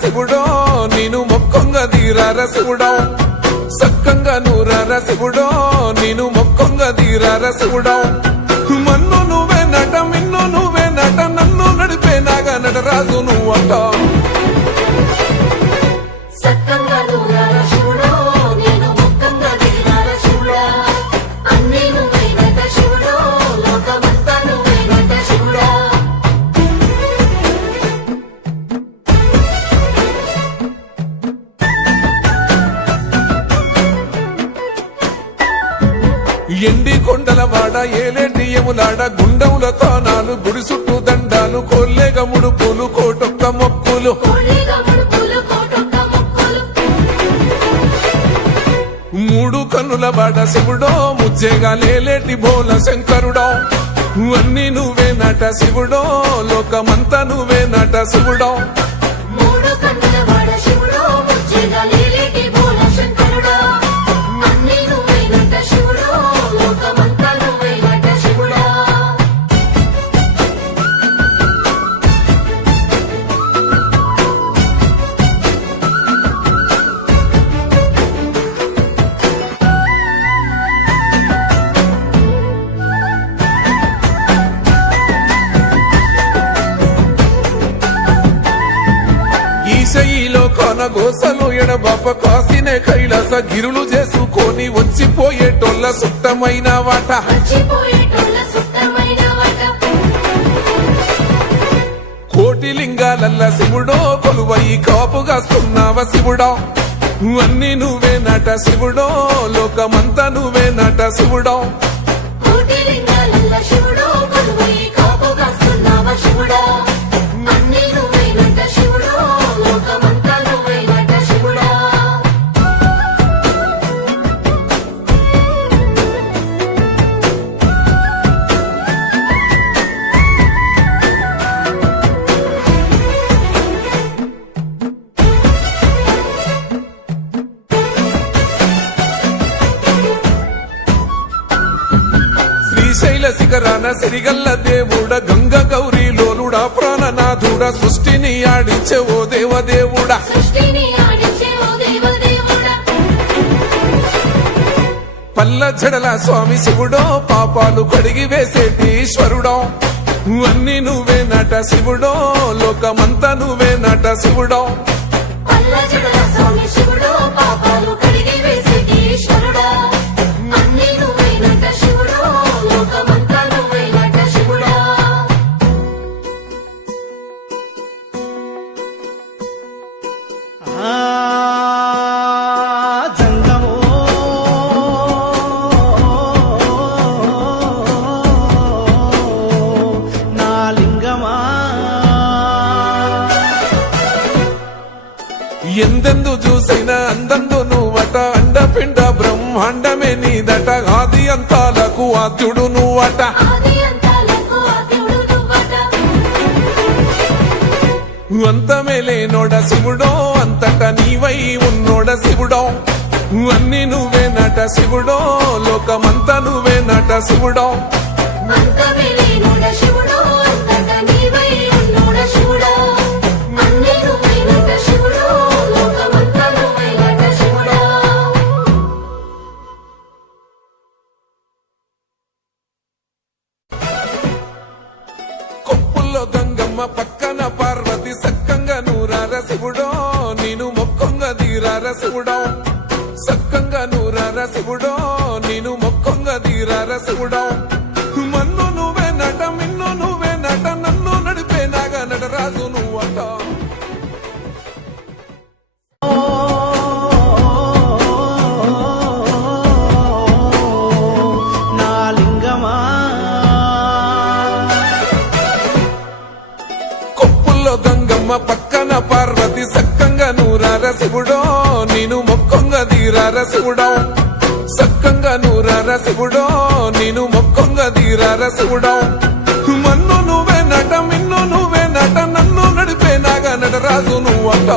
శివుడో నేను మొక్కొంగ దీరార శివుడో సక్కంగా నూరార శివుడో నేను మొక్కొంగ దీరార శివుడో మన్ను నువ్వే నట మిన్ను నువ్వే నట నన్ను నడిపే నాగా నటరాజు నువ్వంట ఎండి కొండలవాడ ఏలేటి యములాడ గుండముల తానాలు గుడి చుట్టూ దండాలు కొల్లేగ ముడుపులు కోటొక్క మొక్కులు మూడు కన్నుల వాడ శివుడో ముజ్జేగా లేలేటి బోల శంకరుడో అన్ని నువ్వే నట శివుడో లోకమంతా నువ్వే నట శివుడో ఈశయిలో కొనగోసలు ఎడబాప కాసినే కైలాస గిరులు చేసుకొని వచ్చిపోయేటోళ్ళ సుట్టమైన వాట కోటి లింగాలల్ల శివుడో కొలువయి కాపుగాస్తున్నావ శివుడో అన్ని నువ్వే నట శివుడో లోకమంతా నువ్వే నట శివుడో శ్రీశైల శిఖరాన సిరిగల్ల దేవుడ గంగ గౌరీ లోలుడా ప్రాణనాథుడ సృష్టిని ఆడించే ఓ దేవదేవుడా పల్ల జడల స్వామి శివుడో పాపాలు కడిగి వేసేటి ఈశ్వరుడో అన్ని నువ్వే నట శివుడో లోకమంతా నువ్వే నట శివుడో ఎందెందు చూసైనా అందందు నువ్వట అండపిండ బ్రహ్మాండమే నీదట ఆది అంతాలకు ఆద్యుడు నువ్వట అంతమే లేనోడ శివుడో అంతట నీవై ఉన్నోడ శివుడో అన్ని నువ్వే నట శివుడో లోకమంతా నువ్వే నట శివుడో గంగమ్మ పక్కన పార్వతి సక్కంగా నూరార శివుడో నేను మొక్కొంగ దీరార శివుడో సక్కంగా నూరార శివుడో నేను మొక్కొంగ దీరార శివుడో మన్ను నువ్వే నట మిన్ను నువ్వే నట నన్ను నడిపే నాగా నటరాజు నువ్వంట గంగమ్మ పక్కన పార్వతి సక్కంగా నూరార శివుడో నేను మొక్కొంగ దీరార శివుడో సక్కంగా నూరార శివుడో నేను మొక్కొంగ దీరార శివుడో మన్ను నువ్వే నట మిన్ను నువ్వే నట నన్ను నడిపే నాగా నటరాజు నువ్వంట